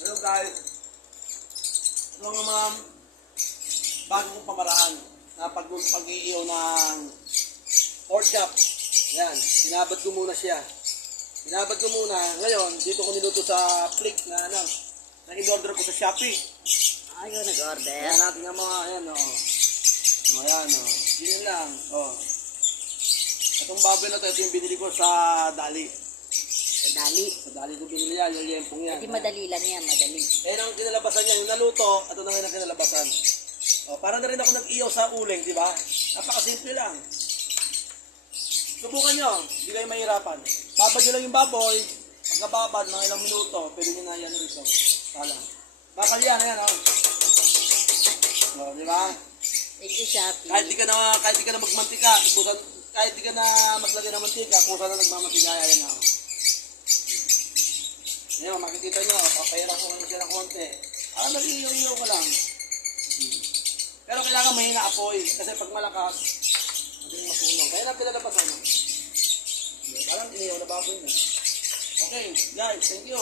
Hello guys. Ito nga mga bago kong pamaraan na pag-iiyaw ng pork chop. Yan, sinabad ko muna siya. Sinabad ko muna. Ngayon, dito ko niluto sa flick na ano, na in-order ko sa Shopee. Ayaw nag-order. Ayan natin ang mga, ayan o. O, ayan o. Ganyan lang. O. Itong baboy na ito yung binili ko sa Dali. Sa dali. Sa Dali ko binili yan, yung lempong yan. Hindi madali lang yan, madali. Ayan ang kinalabasan niya, yung naluto, ito na ngayon ang kinalabasan. O, para na rin ako nag-iyaw sa uling, di ba? Napakasimple lang. Subukan nyo, hindi kayo mahirapan. Babad nyo lang yung baboy, pagkababad, mga ilang minuto, pwede nyo na yan rito. Salang. Bakal yan, ayan o. O, di ba? Thank you, Shopee. Kahit di ka na magmantika, kahit di ka na maglagay ng mantika, kung saan na nagmamantika, ayan o. Ayan, makikita nyo, papahirap ko lang siya ng konti. Nag-iyaw-iyaw ko lang. Pero kailangan mahina apoy, kasi pag malakas, madaling masunog. Kaya lang pinalabasan, no? Parang iniyaw na baboy na. Okay, guys, thank you.